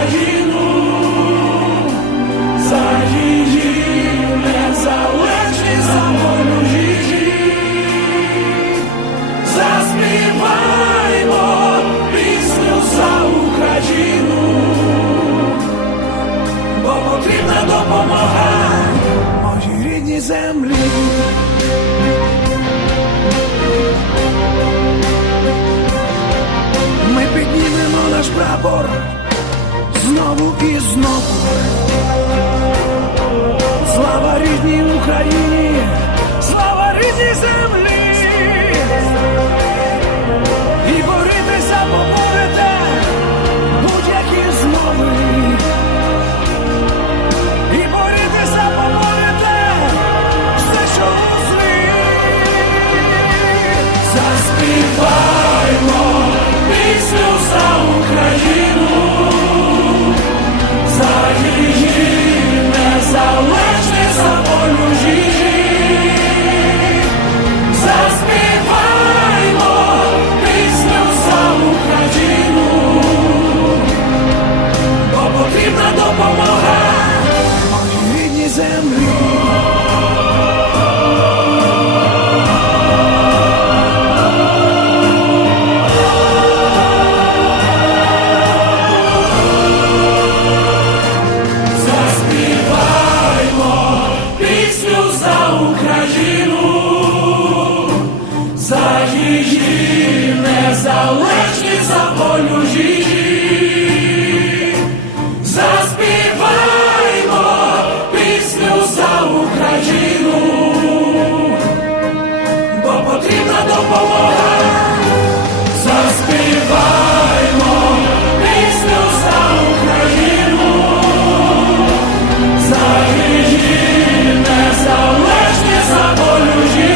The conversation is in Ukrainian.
Україну, пісню за Україну, бо потрібна допомога моїй рідній землі. Ми піднімемо наш прапор знову і знову. Слава рідній Україні, слава рідній землі, і боритися поборете будь-які змови, і боритися поборете все, що у злі заспіває. Заспіваймо пісню за Україну.